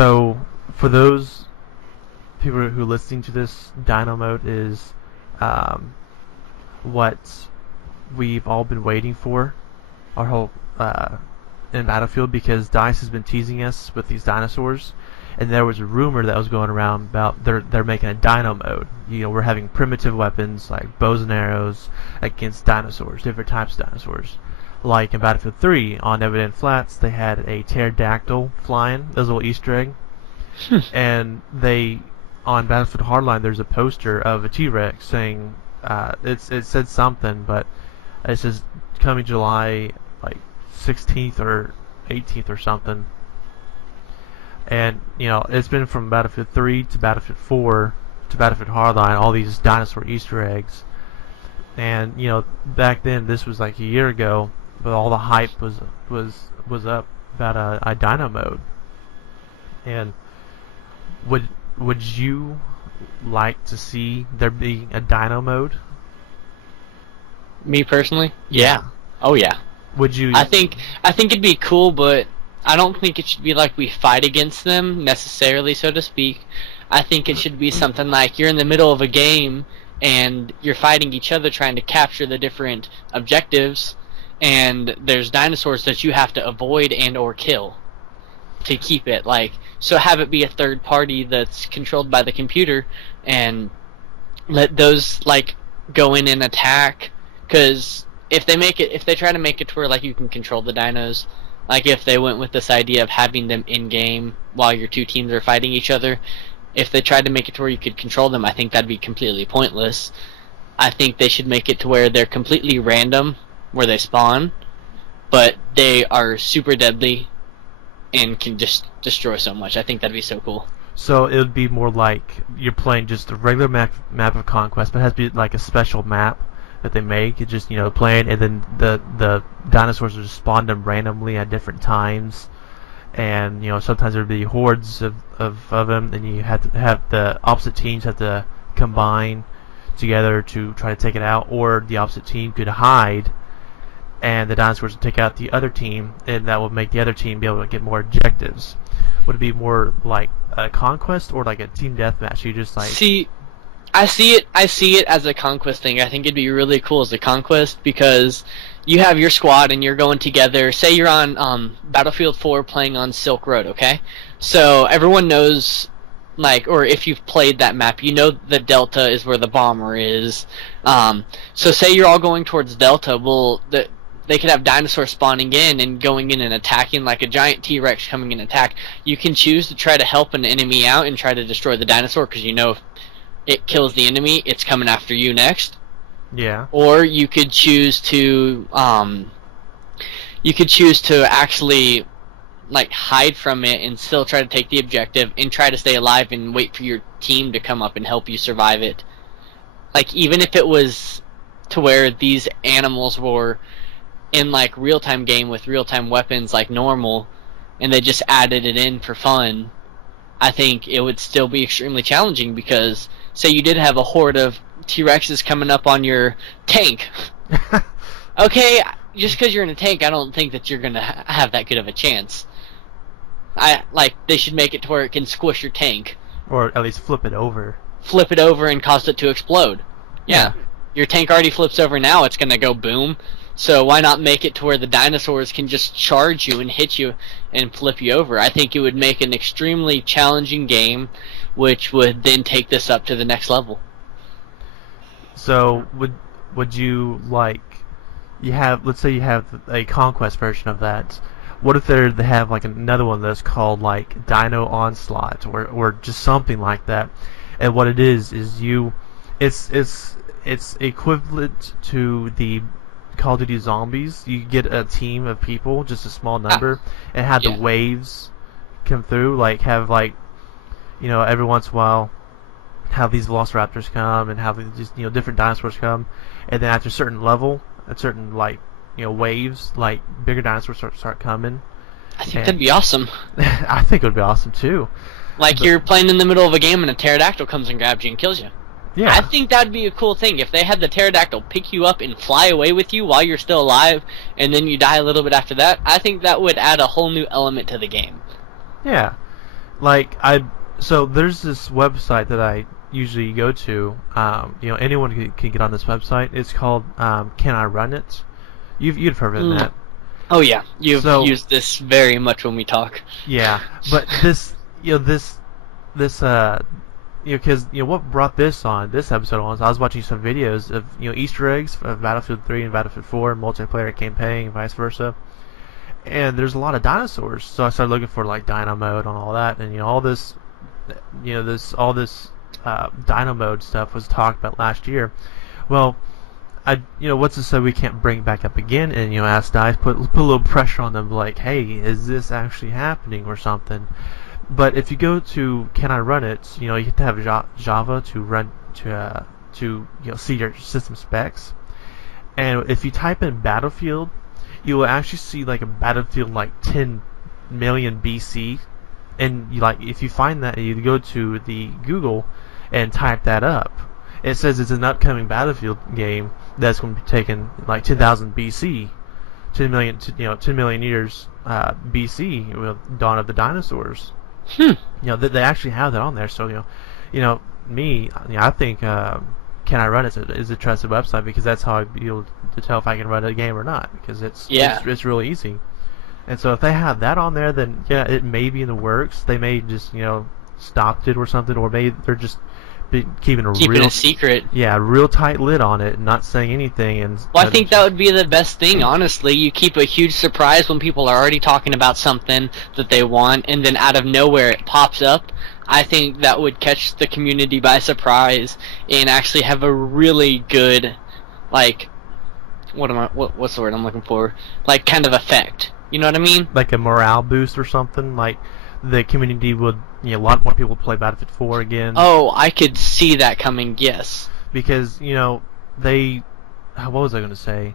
So, for those people who are listening to this, Dino Mode is um, what we've all been waiting for our whole in Battlefield, because DICE has been teasing us with these dinosaurs, and there was a rumor that was going around about they're making a Dino Mode. We're having primitive weapons like bows and arrows against dinosaurs, different types of dinosaurs. Like in Battlefield 3 on Evident Flats, they had a pterodactyl flying. That was a little Easter egg. And they on Battlefield Hardline, there's a poster of a T-Rex saying it said something, but it says coming July like 16th or 18th or something. And it's been from Battlefield 3 to Battlefield 4 to Battlefield Hardline, all these dinosaur Easter eggs. And back then, this was like a year ago, but all the hype was up about a Dino Mode. And would you like to see there be a Dino Mode? Me personally? Yeah. Oh yeah. Would you? I think it'd be cool, but I don't think it should be like we fight against them necessarily, so to speak. I think it should be something like you're in the middle of a game and you're fighting each other trying to capture the different objectives, and there's dinosaurs that you have to avoid and or kill to keep it. So have it be a third party that's controlled by the computer, and let those go in and attack. Because if they try to make it to where you can control the dinos, if they went with this idea of having them in game while your two teams are fighting each other, if they tried to make it to where you could control them, I think that'd be completely pointless. I think they should make it to where they're completely random where they spawn, but they are super deadly and can just destroy so much. I think that'd be so cool. So it would be more like you're playing just a regular map of Conquest, but it has to be like a special map that they make. It's just playing, and then the dinosaurs will just spawn them randomly at different times, and sometimes there'd be hordes of them, and you have to have the opposite teams have to combine together to try to take it out, or the opposite team could hide and the dinosaurs would take out the other team, and that would make the other team be able to get more objectives. Would it be more like a conquest or like a team deathmatch? You just I see it as a conquest thing. I think it'd be really cool as a conquest, because you have your squad and you're going together. Say you're on Battlefield 4 playing on Silk Road, okay? So everyone knows, or if you've played that map, you know the Delta is where the bomber is. So say you're all going towards Delta. Well, they could have dinosaurs spawning in and going in and attacking, like a giant T-Rex coming in and attack. You can choose to try to help an enemy out and try to destroy the dinosaur, because if it kills the enemy, it's coming after you next. Yeah. Or you could choose to actually hide from it and still try to take the objective and try to stay alive and wait for your team to come up and help you survive it. Even if it was to where these animals were in real-time game with real-time weapons like normal, and they just added it in for fun, I think it would still be extremely challenging, because say you did have a horde of T-Rexes coming up on your tank. Okay, just because you're in a tank, I don't think that you're going to have that good of a chance. They should make it to where it can squish your tank. Or at least flip it over. Flip it over and cause it to explode. Yeah. Your tank already flips over now, it's going to go boom. So why not make it to where the dinosaurs can just charge you and hit you and flip you over? I think it would make an extremely challenging game, which would then take this up to the next level. So would you let's say you have a conquest version of that. What if they have another one that's called Dino Onslaught or just something like that? And what it is it's equivalent to the Call of Duty Zombies. You get a team of people, just a small number, and have the waves come through. Have every once in a while, have these velociraptors come and have just different dinosaurs come, and then after a certain level, a certain waves, bigger dinosaurs start coming. I think that'd be awesome. I think it would be awesome too. You're playing in the middle of a game and a pterodactyl comes and grabs you and kills you. Yeah. I think that'd be a cool thing if they had the pterodactyl pick you up and fly away with you while you're still alive, and then you die a little bit after that. I think that would add a whole new element to the game. Yeah. like so there's this website that I usually go to. Anyone can get on this website. It's called Can I Run It? You've heard of Mm. that. Oh yeah, you've So used this very much when we talk. yeah, but this because what brought this episode on is I was watching some videos of Easter eggs of Battlefield 3 and Battlefield 4 multiplayer campaign and vice versa, and there's a lot of dinosaurs, so I started looking for like Dino Mode and all that, and all this Dino Mode stuff was talked about last year. Well, what's to say we can't bring it back up again and ask Dice, put a little pressure on them, like, hey, is this actually happening or something? But if you go to Can I Run It, you have to have Java to run to see your system specs. And if you type in Battlefield, you will actually see like a Battlefield like 10 million BC. And if you find that, and you go to the Google and type that up, it says it's an upcoming Battlefield game that's going to be taken like 10,000 BC, 10 million, 10 million years BC, with dawn of the dinosaurs. They actually have that on there. So I think Can I Run It is a trusted website, because that's how I'd be able to tell if I can run a game or not, because it's really easy. And so if they have that on there, then yeah, it may be in the works. They may just stopped it or something, or maybe they're just keeping a secret. Yeah, real tight lid on it, and not saying anything. And well, I think that would be the best thing, honestly. You keep a huge surprise when people are already talking about something that they want, and then out of nowhere it pops up. I think that would catch the community by surprise and actually have a really good, like, what's the word I'm looking for? Like, kind of effect. You know what I mean? Like a morale boost or something. Like the community would, a lot more people would play Battlefield 4 again. Oh, I could see that coming. Yes. Because they, what was I going to say?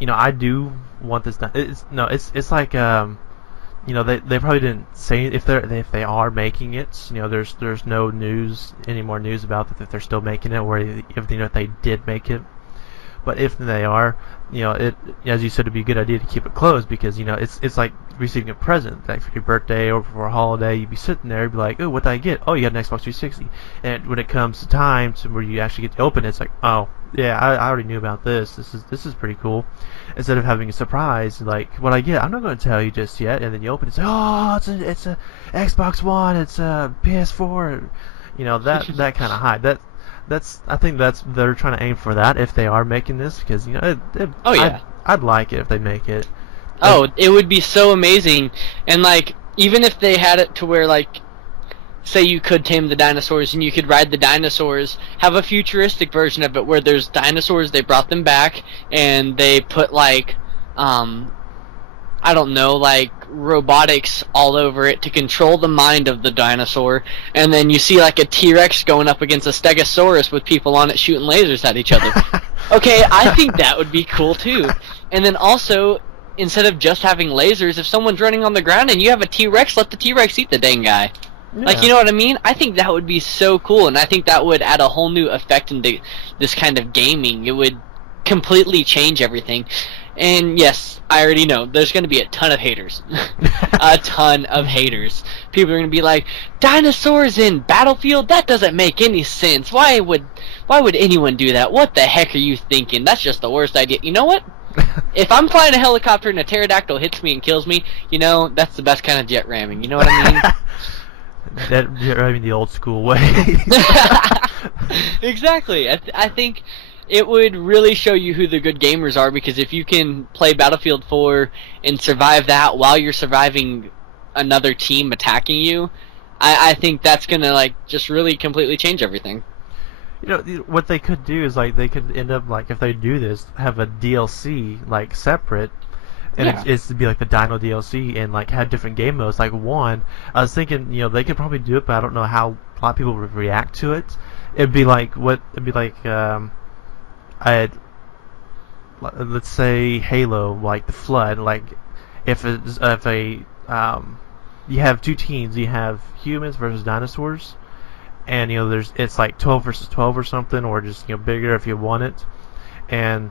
I do want this done. It's like they probably didn't say if they are making it. There's no news, any more news about that, if they're still making it, or if they did make it. But if they are, it, as you said, it'd be a good idea to keep it closed, because it's like receiving a present, like for your birthday or for a holiday. You'd be sitting there, you'd be like, oh, what did I get? Oh, you got an Xbox 360. And when it comes to time to where you actually get to open it, it's like, oh yeah, I already knew about this. This is pretty cool. Instead of having a surprise, like what I get, I'm not going to tell you just yet. And then you open it, it's like, oh, it's a Xbox One, it's a PS4. That kind of hype. I think they're trying to aim for that if they are making this, because oh yeah, I'd like it if they make it. Oh, it would be so amazing. And like, even if they had it to where, like, say you could tame the dinosaurs and you could ride the dinosaurs, have a futuristic version of it where there's dinosaurs, they brought them back and they put like I don't know, like robotics all over it to control the mind of the dinosaur, and then you see like a T-Rex going up against a Stegosaurus with people on it shooting lasers at each other. Okay, I think that would be cool too. And then also, instead of just having lasers, if someone's running on the ground and you have a T-Rex, let the T-Rex eat the dang guy. Yeah. Like, you know what I mean? I think that would be so cool, and I think that would add a whole new effect into this kind of gaming. It would completely change everything. And yes, I already know there's going to be a ton of haters. A ton of haters. People are going to be like, dinosaurs in Battlefield? That doesn't make any sense. Why would anyone do that? What the heck are you thinking? That's just the worst idea. You know what? If I'm flying a helicopter and a pterodactyl hits me and kills me, that's the best kind of jet ramming. You know what I mean? That jet ramming the old school way. Exactly. I think it would really show you who the good gamers are, because if you can play Battlefield 4 and survive that while you're surviving another team attacking you, I think that's gonna like just really completely change everything. What they could do is like they could end up, like, if they do this, have a DLC like separate, and it's to be like the Dino DLC, and like have different game modes. Like one, I was thinking, they could probably do it, but I don't know how a lot of people would react to it. It'd be like let's say Halo, like the Flood. Like if you have two teams, you have humans versus dinosaurs, and it's like 12 versus 12 or something, or just bigger if you want it, and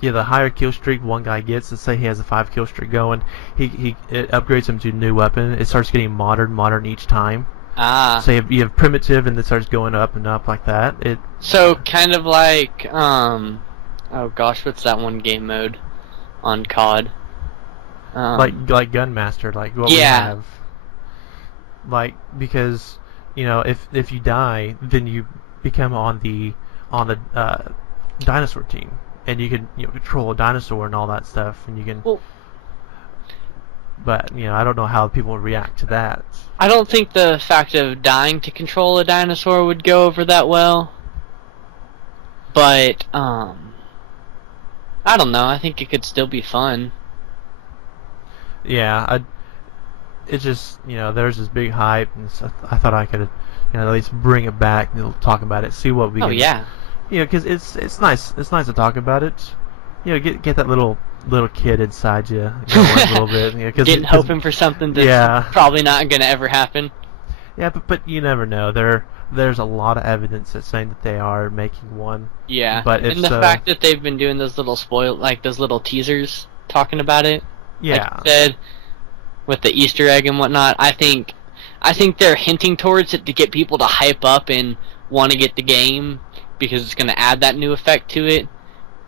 yeah, the higher kill streak one guy gets, let's say he has a 5 kill streak going, it upgrades him to a new weapon. It starts getting modern each time. Ah. So you have primitive, and it starts going up and up like that. So kind of like oh gosh, what's that one game mode on COD? Like Gunmaster, like what we Yeah. have. Like, because if you die, then you become on the dinosaur team, and you can control a dinosaur and all that stuff, and you can. Well, But I don't know how people react to that. I don't think the fact of dying to control a dinosaur would go over that well. But I don't know. I think it could still be fun. Yeah, it's just there's this big hype, and so I thought I could at least bring it back and talk about it, see what we Oh can. yeah. Because it's nice to talk about it. Get that little kid inside you going a little bit. Getting hoping for something that's probably not gonna ever happen. Yeah, but you never know. There's a lot of evidence that's saying that they are making one. Yeah. But and the fact that they've been doing those little those little teasers talking about it. Yeah. Like you said, with the Easter egg and whatnot, I think they're hinting towards it to get people to hype up and want to get the game because it's going to add that new effect to it.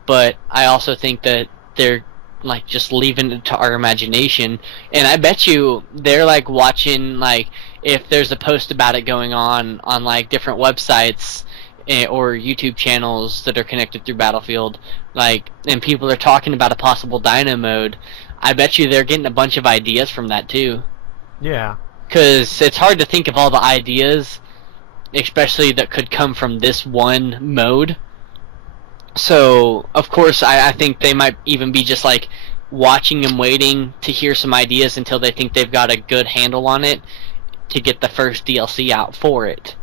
But I also think that they're like just leaving it to our imagination, and I bet you they're like watching, like, if there's a post about it going on like different websites or YouTube channels that are connected through Battlefield, like, and people are talking about a possible Dino Mode. I bet you they're getting a bunch of ideas from that too. Yeah. Because it's hard to think of all the ideas, especially that could come from this one mode. So, of course, I think they might even be just like watching and waiting to hear some ideas until they think they've got a good handle on it to get the first DLC out for it.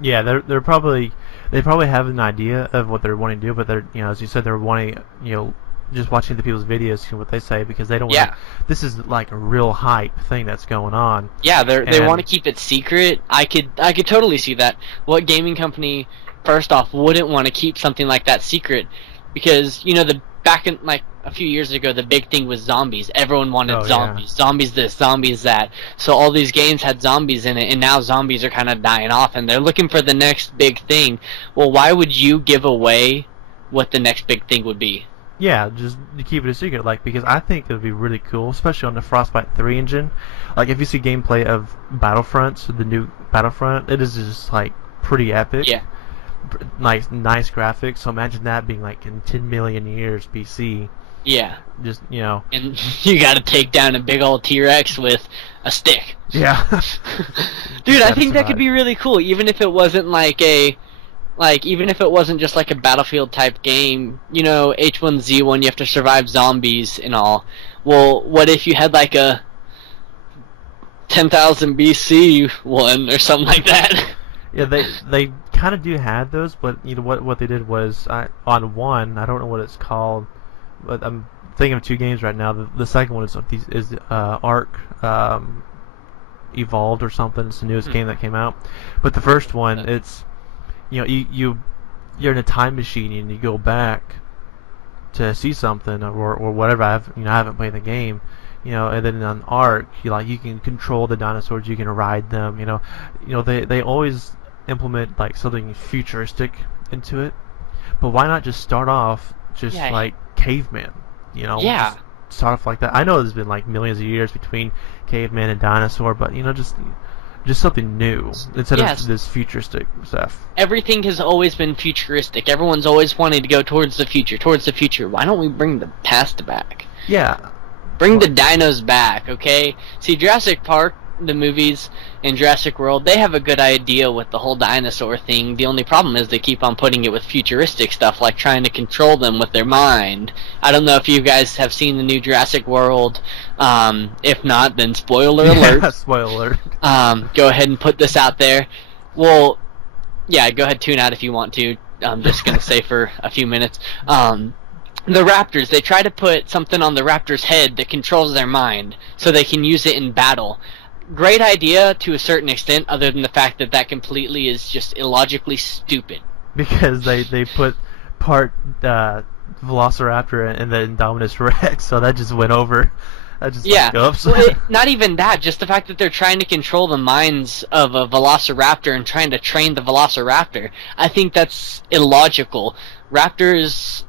Yeah, they probably have an idea of what they're wanting to do, but they're as you said, they're wanting just watching the people's videos, see what they say, because they don't want. This is like a real hype thing that's going on. Yeah, they want to keep it secret. I could totally see that. What gaming company, first off, wouldn't want to keep something like that secret? Because back in like a few years ago, the big thing was zombies. Everyone wanted zombies. Yeah. Zombies this, zombies that. So all these games had zombies in it, and now zombies are kind of dying off, and they're looking for the next big thing. Well, why would you give away what the next big thing would be? Yeah, just to keep it a secret, because I think it would be really cool, especially on the Frostbite 3 engine. Like, if you see gameplay of Battlefront, the new Battlefront, it is just like pretty epic. Yeah. Nice graphics. So imagine that being like in 10 million years BC. Yeah. Just And you got to take down a big old T-Rex with a stick. Yeah. Dude, I think that could be really cool, even if it wasn't even if it wasn't just like a Battlefield type game, H1Z1, you have to survive zombies and all. Well, what if you had like a 10,000 BC one or something like that? Yeah, they kind of do have those, but what they did was on one, I don't know what it's called, but I'm thinking of 2 games right now. The second one is Ark Evolved or something. It's the newest game that came out. But the first one, it's you're in a time machine and you go back to see something or whatever. I haven't played the game, and then on Ark, you can control the dinosaurs, you can ride them. They always implement like something futuristic into it, but why not just start off like caveman? Yeah. Just start off like that. I know there's been like millions of years between caveman and dinosaur, but just something new instead of this futuristic stuff. Everything has always been futuristic. Everyone's always wanting to go towards the future. Why don't we bring the past back? Yeah. Bring the dinos back, okay? See, Jurassic Park, the movies, and Jurassic World, they have a good idea with the whole dinosaur thing. The only problem is they keep on putting it with futuristic stuff, like trying to control them with their mind. I don't know if you guys have seen the new Jurassic World. If not, then spoiler alert. Yeah, spoiler alert. Go ahead and put this out there. Well, yeah, go ahead, tune out if you want to. I'm just going to say for a few minutes. The raptors, they try to put something on the raptor's head that controls their mind so they can use it in battle. Great idea to a certain extent, other than the fact that completely is just illogically stupid. Because they put part Velociraptor and the Indominus Rex, so that just went over. That just Yeah, like, oops. well, not even that. Just the fact that they're trying to control the minds of a Velociraptor and trying to train the Velociraptor. I think that's illogical. Raptors,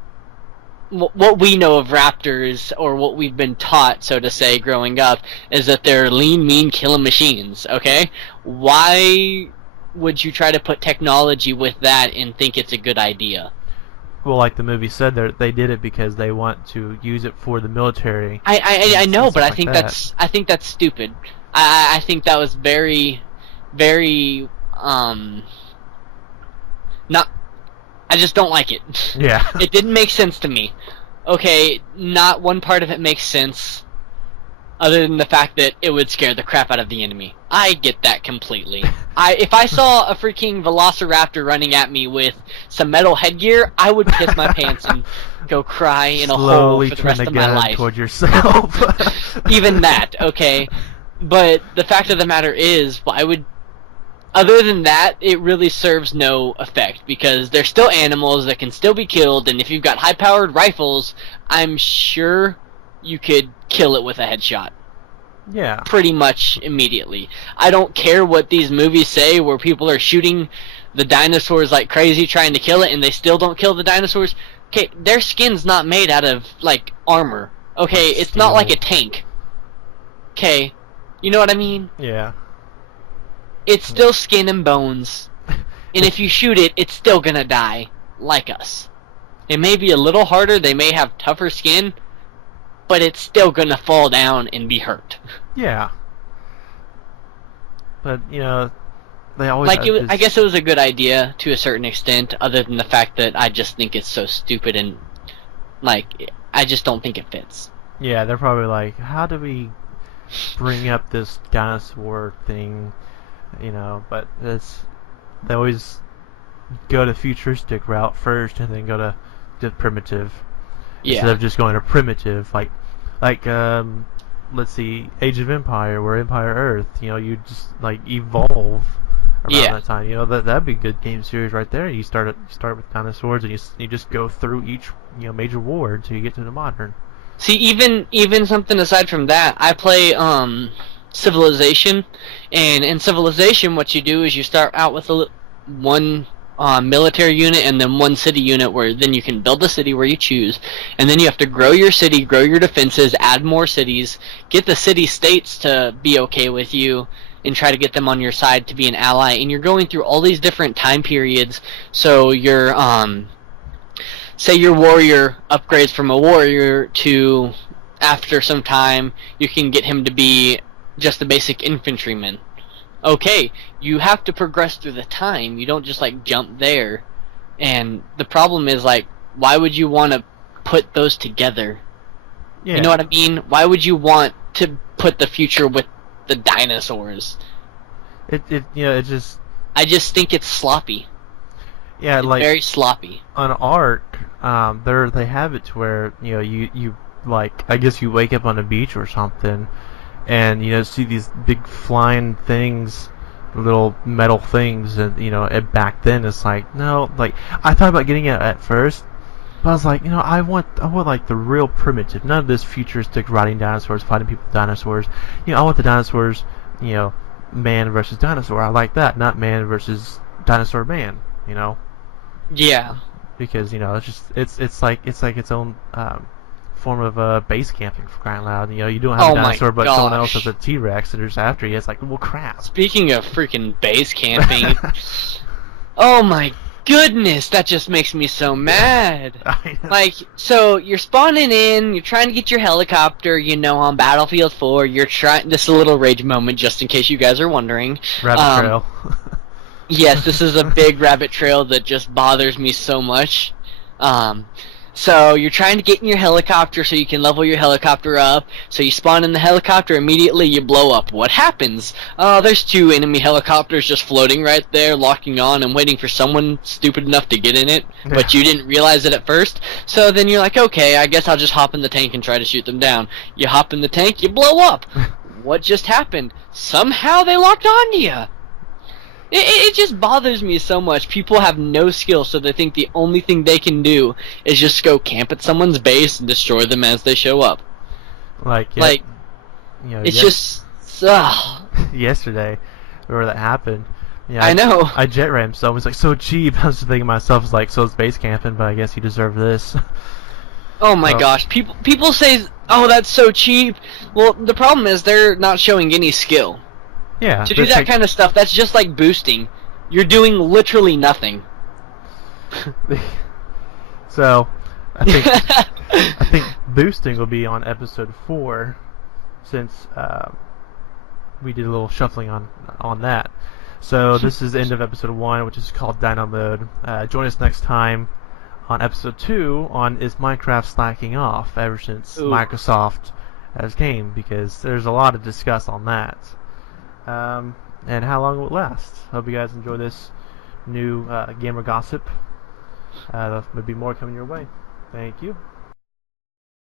what we know of raptors, or what we've been taught, so to say, growing up, is that they're lean, mean, killing machines. Okay, why would you try to put technology with that and think it's a good idea? Well, like the movie said, they did it because they want to use it for the military. I And know, but stuff I like think that. that's stupid. I think that was very, very not. I just don't like it. Yeah. It didn't make sense to me. Okay, not one part of it makes sense, other than the fact that it would scare the crap out of the enemy. I get that completely. If I saw a freaking Velociraptor running at me with some metal headgear, I would piss my pants and go cry in a hole Slowly for the turn rest the of my gun life. toward yourself. Even that, okay. But the fact of the matter is, why would... Other than that, it really serves no effect, because they're still animals that can still be killed, and if you've got high-powered rifles, I'm sure you could kill it with a headshot. Yeah. Pretty much immediately. I don't care what these movies say where people are shooting the dinosaurs like crazy trying to kill it and they still don't kill the dinosaurs. Okay, their skin's not made out of, like, armor. Okay, Like it's not like steel. a tank. Okay, you know what I mean? Yeah. It's still skin and bones. And if you shoot it, it's still gonna die. Like us. It may be a little harder, they may have tougher skin, but it's still gonna fall down and be hurt. Yeah. But, you know, they always Like, have this... I guess it was a good idea to a certain extent, other than the fact that I just think it's so stupid and, like, I just don't think it fits. Yeah, they're probably like, how do we bring up this dinosaur thing, you know, but they always go to futuristic route first and then go to the primitive. Instead Yeah. of just going to primitive, like let's see, Age of Empire, where Empire Earth, you know, you just like evolve around Yeah. that time. You know, that'd be a good game series right there. You start with dinosaurs and you just go through each, you know, major war until you get to the modern. See, even something aside from that, I play Civilization, and in Civilization, what you do is you start out with one military unit and then one city unit, where then you can build a city where you choose, and then you have to grow your city, grow your defenses, add more cities, get the city states to be okay with you, and try to get them on your side to be an ally, and you're going through all these different time periods, so you're say your warrior upgrades from a warrior to, after some time, you can get him to be just a basic infantryman. Okay, you have to progress through the time. You don't just, like, jump there. And the problem is, like, why would you want to put those together? Yeah. You know what I mean? Why would you want to put the future with the dinosaurs? It you know, it just... I just think it's sloppy. Yeah, It's like... very sloppy. On Ark, they have it to where, you know, you like, I guess you wake up on a beach or something, and you know, see these big flying things, little metal things, and you know, and back then it's like, no, like, I thought about getting it at first, but I was like, you know, I want like the real primitive, none of this futuristic riding dinosaurs, fighting people with dinosaurs. You know, I want the dinosaurs, you know, man versus dinosaur. I like that, not man versus dinosaur man. You know. Yeah. Because, you know, it's like its own form of base camping, for crying out loud. You know, you don't have Oh a my dinosaur, but someone else gosh. has a T-Rex and they're just after you. It's like, well, crap. Speaking of freaking base camping, oh my goodness, that just makes me so mad. Like, so you're spawning in, you're trying to get your helicopter, you know, on Battlefield 4, you're trying, this is a little rage moment just in case you guys are wondering. Rabbit trail. Yes, this is a big rabbit trail that just bothers me so much. So you're trying to get in your helicopter so you can level your helicopter up. So you spawn in the helicopter, immediately you blow up. What happens? There's two enemy helicopters just floating right there, locking on and waiting for someone stupid enough to get in it. But you didn't realize it at first. So then you're like, okay, I guess I'll just hop in the tank and try to shoot them down. You hop in the tank, you blow up. What just happened? Somehow they locked onto you. It just bothers me so much. People have no skill, so they think the only thing they can do is just go camp at someone's base and destroy them as they show up. Like, Like, you know, it's just, ugh. yesterday, where that happened. Yeah, I know. I jet rammed, so I was like so cheap. I was just thinking to myself, it's like, so it's base camping, but I guess you deserve this. Oh my So, gosh, people say, oh, that's so cheap. Well, the problem is they're not showing any skill. yeah, To do that kind of stuff, that's just like boosting. You're doing literally nothing. So, I think boosting will be on episode 4, since we did a little shuffling on that. So this is the end of episode 1, which is called Dino Mode. Join us next time on episode 2 on Is Minecraft Slacking Off ever since Ooh. Microsoft has came, because there's a lot to discuss on that. And how long will it last? Hope you guys enjoy this new gamer gossip. There'll be more coming your way. Thank you.